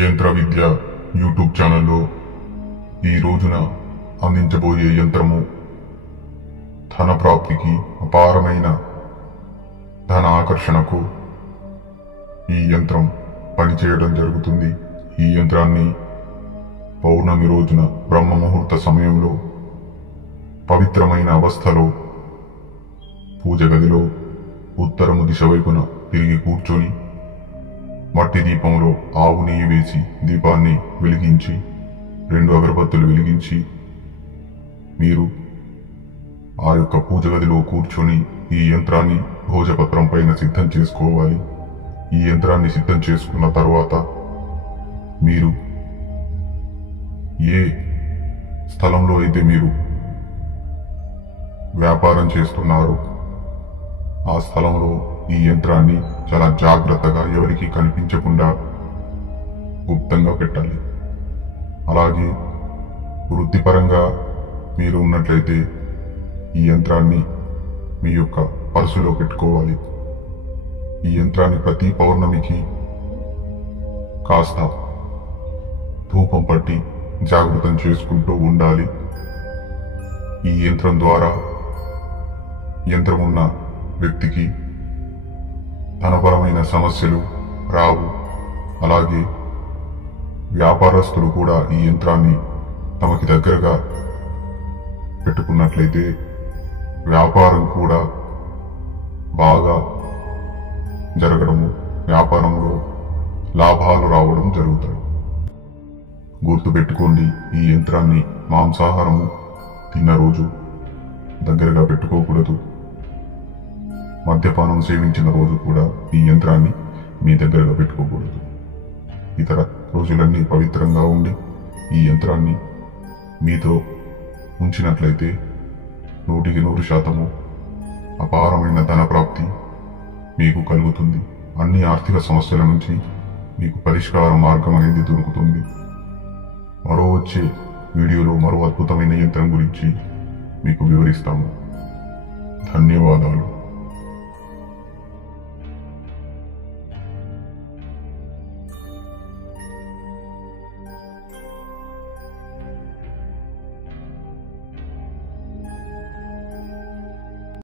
యంత్ర విద్య యూట్యూబ్ ఛానల్లో ఈ రోజున అందించబోయే యంత్రము ధన ప్రాప్తికి, అపారమైన ధన ఆకర్షణకు ఈ యంత్రం పనిచేయడం జరుగుతుంది. ఈ యంత్రాన్ని పౌర్ణమి రోజున బ్రహ్మ ముహూర్త సమయంలో పవిత్రమైన అవస్థలో పూజ గదిలో ఉత్తరము దిశ వైపున తిరిగి కూర్చొని మట్టి దీపంలో ఆవు నెయ్యి వేసి దీపాన్ని వెలిగించి 2 అగరబత్తులు వెలిగించి మీరు ఆ యొక్క పూజ గదిలో కూర్చొని ఈ యంత్రాన్ని భోజపత్రం పైన సిద్ధం చేసుకోవాలి. ఈ యంత్రాన్ని సిద్ధం చేసుకున్న తర్వాత మీరు ఏ స్థలంలో అయితే మీరు వ్యాపారం చేస్తున్నారో ఆ స్థలంలో ఈ యంత్రాన్ని చాలా జాగ్రత్తగా ఎవరికీ కనిపించకుండా గుప్తంగా పెట్టాలి. అలాగే వృత్తిపరంగా మీరు ఉన్నట్లయితే ఈ యంత్రాన్ని మీ యొక్క పర్సులో పెట్టుకోవాలి. ఈ యంత్రాన్ని ప్రతి పౌర్ణమికి కాస్త ధూపం పట్టి జాగృతం చేసుకుంటూ ఉండాలి. ఈ యంత్రం ద్వారా యంత్రం ఉన్న వ్యక్తికి ధనపరమైన సమస్యలు రావు. అలాగే వ్యాపారస్తులు కూడా ఈ యంత్రాన్ని తమకి దగ్గరగా పెట్టుకున్నట్లయితే వ్యాపారం కూడా బాగా జరగడము, వ్యాపారంలో లాభాలు రావడం జరుగుతాయి. గుర్తుపెట్టుకోండి, ఈ యంత్రాన్ని మాంసాహారము తిన్న రోజు దగ్గరగా పెట్టుకోకూడదు. మద్యపానం సేవించిన రోజు కూడా ఈ యంత్రాన్ని మీ దగ్గరగా పెట్టుకోకూడదు. ఇతర రోజులన్నీ పవిత్రంగా ఉండి ఈ యంత్రాన్ని మీతో ఉంచినట్లయితే 100% అపారమైన ధన ప్రాప్తి మీకు కలుగుతుంది. అన్ని ఆర్థిక సమస్యల నుంచి మీకు పరిష్కార మార్గం అనేది దొరుకుతుంది. మరో వచ్చే వీడియోలో మరో అద్భుతమైన యంత్రం గురించి మీకు వివరిస్తాము. ధన్యవాదాలు.